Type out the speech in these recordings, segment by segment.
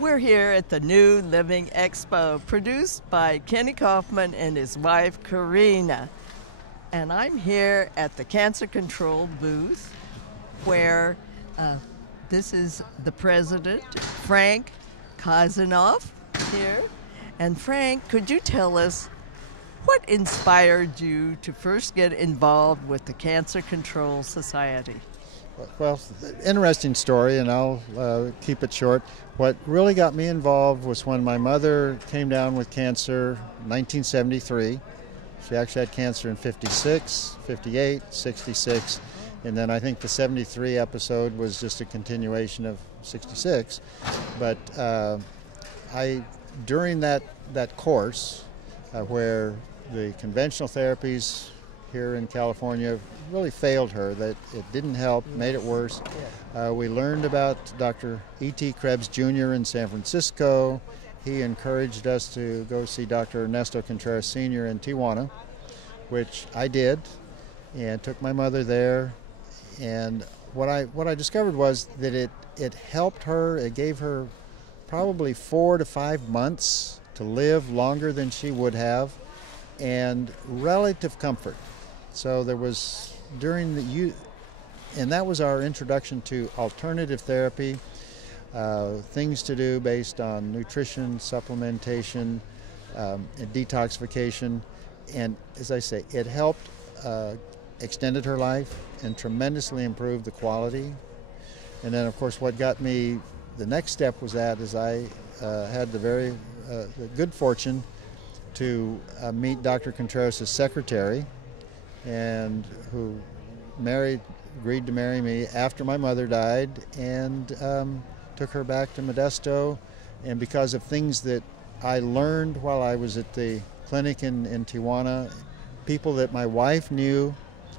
We're here at the New Living Expo, produced by Kenny Kaufman and his wife, Karina. And I'm here at the Cancer Control booth, where this is the president, Frank Cousineau, here. And Frank, could you tell us what inspired you to first get involved with the Cancer Control Society? Well, interesting story, and I'll keep it short. What really got me involved was when my mother came down with cancer in 1973. She actually had cancer in 56, 58, 66, and then I think the 73 episode was just a continuation of 66. But during that course, where the conventional therapies here in California really failed her, that it didn't help, made it worse. We learned about Dr. E.T. Krebs Jr. in San Francisco. He encouraged us to go see Dr. Ernesto Contreras Sr. in Tijuana, which I did, and took my mother there. And what I discovered was that it helped her. It gave her probably 4 to 5 months to live longer than she would have, and relative comfort. So there was and that was our introduction to alternative therapy, things to do based on nutrition, supplementation, and detoxification. And as I say, it helped extended her life and tremendously improved the quality. And then, of course, what got me, the next step was I had the good fortune to meet Dr. Contreras' secretary, and who agreed to marry me after my mother died, and took her back to Modesto. And because of things that I learned while I was at the clinic in Tijuana, people that my wife knew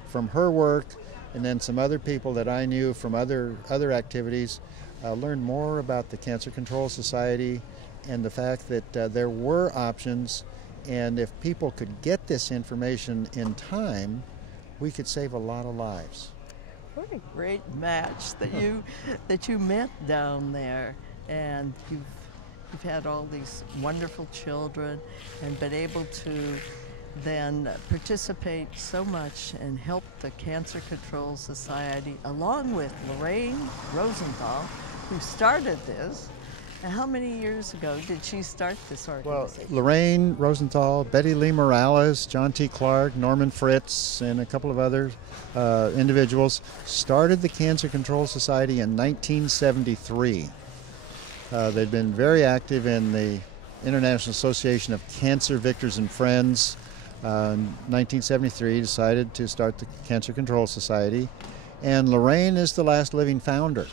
from her work, and then some other people that I knew from other activities, learned more about the Cancer Control Society and the fact that there were options. And if people could get this information in time, we could save a lot of lives. What a great match that you met down there, and you've had all these wonderful children, and been able to then participate so much and help the Cancer Control Society, along with Lorraine Rosenthal, who started this. And how many years ago did she start this organization? Well, Lorraine Rosenthal, Betty Lee Morales, John T. Clark, Norman Fritz, and a couple of other individuals started the Cancer Control Society in 1973. They'd been very active in the International Association of Cancer Victims and Friends. In 1973, decided to start the Cancer Control Society. And Lorraine is the last living founder,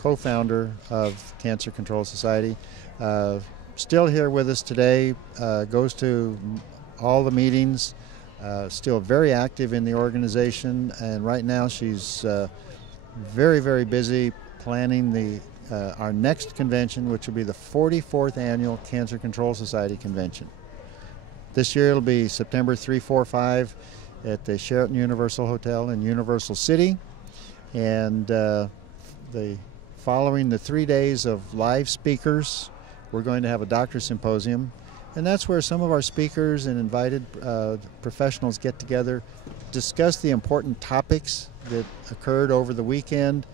co-founder of Cancer Control Society, still here with us today, goes to all the meetings, still very active in the organization, and right now she's very, very busy planning our next convention, which will be the 44th Annual Cancer Control Society Convention. This year it'll be September 3, 4, 5 at the Sheraton Universal Hotel in Universal City, and following the 3 days of live speakers, we're going to have a doctor symposium, and that's where some of our speakers and invited professionals get together, discuss the important topics that occurred over the weekend,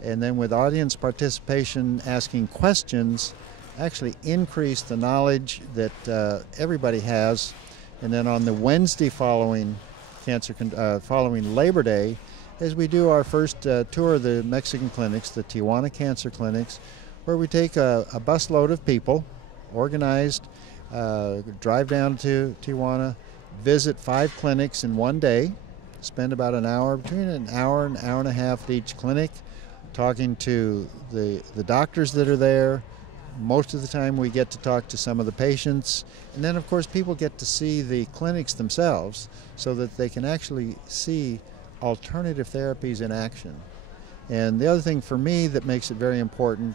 and then with audience participation, asking questions, actually increase the knowledge that everybody has. And then on the Wednesday following Labor Day, as we do our first tour of the Mexican clinics, the Tijuana Cancer Clinics, where we take a busload of people, organized, drive down to Tijuana, visit 5 clinics in one day, spend about an hour, between an hour and a half at each clinic, talking to the doctors that are there. Most of the time we get to talk to some of the patients, and then of course people get to see the clinics themselves so that they can actually see alternative therapies in action. And the other thing for me that makes it very important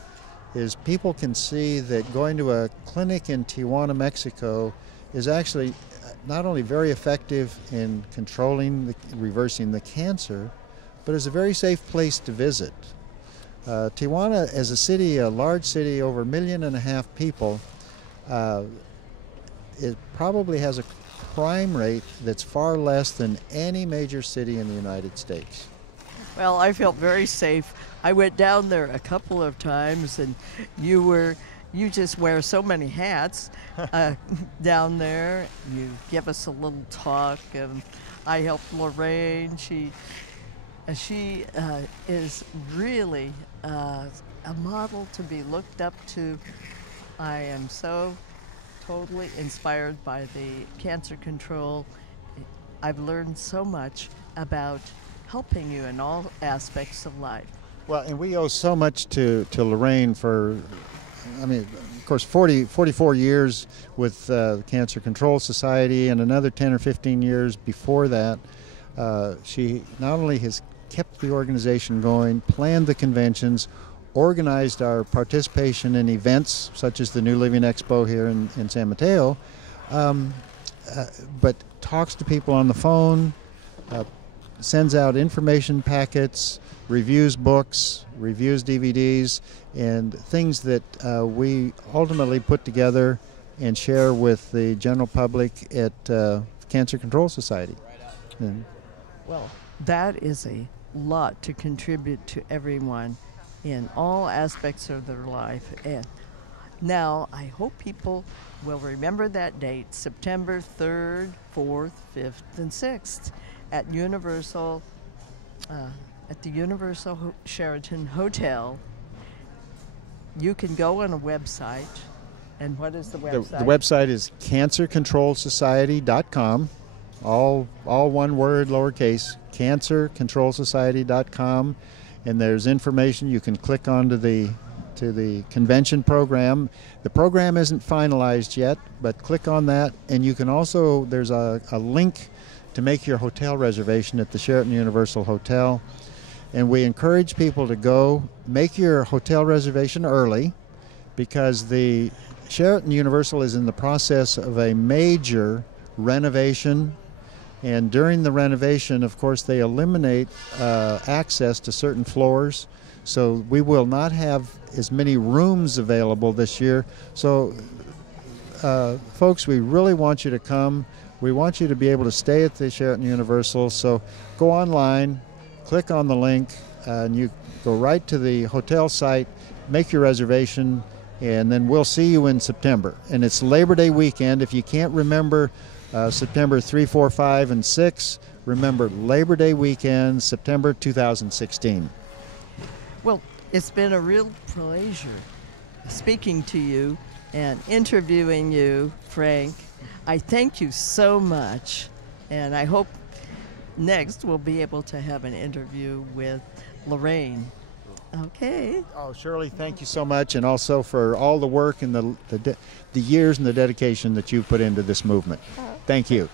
is people can see that going to a clinic in Tijuana, Mexico is actually not only very effective in controlling, reversing the cancer, but is a very safe place to visit. Tijuana, as a city, a large city, over 1.5 million people, it probably has a crime rate that's far less than any major city in the United States. Well, I felt very safe. I went down there a couple of times, and you just wear so many hats down there. You give us a little talk, and I helped Lorraine. She is really a model to be looked up to. I am so totally inspired by the cancer control. I've learned so much about helping you in all aspects of life. Well, and we owe so much to Lorraine for, I mean, of course, 44 years with the Cancer Control Society, and another 10 or 15 years before that. She not only has kept the organization going, planned the conventions, organized our participation in events such as the New Living Expo here in San Mateo, but talks to people on the phone, sends out information packets, reviews books, reviews DVDs, and things that we ultimately put together and share with the general public at Cancer Control Society. Well, that is a lot to contribute to everyone in all aspects of their life. And now I hope people will remember that date, September 3rd, 4th, 5th, and 6th at Universal, at the Universal Sheraton Hotel. You can go on a website. And what is the website? The website is cancercontrolsociety.com. All one word, lowercase, cancercontrolsociety.com, and there's information. You can click onto the convention program. The program isn't finalized yet, but click on that, and you can also, there's a link to make your hotel reservation at the Sheraton Universal Hotel. And we encourage people to go make your hotel reservation early, because the Sheraton Universal is in the process of a major renovation. And during the renovation, of course, they eliminate access to certain floors. So we will not have as many rooms available this year. So folks, we really want you to come. We want you to be able to stay at the Sheraton Universal. So go online, click on the link, and you go right to the hotel site, make your reservation, and then we'll see you in September. And it's Labor Day weekend. If you can't remember September 3, 4, 5, and 6, remember Labor Day weekend, September 2016. Well, it's been a real pleasure speaking to you and interviewing you, Frank. I thank you so much, and I hope next we'll be able to have an interview with Lorraine. Okay. Oh, Shirley, thank you so much, and also for all the work and the years and the dedication that you've put into this movement. Thank you.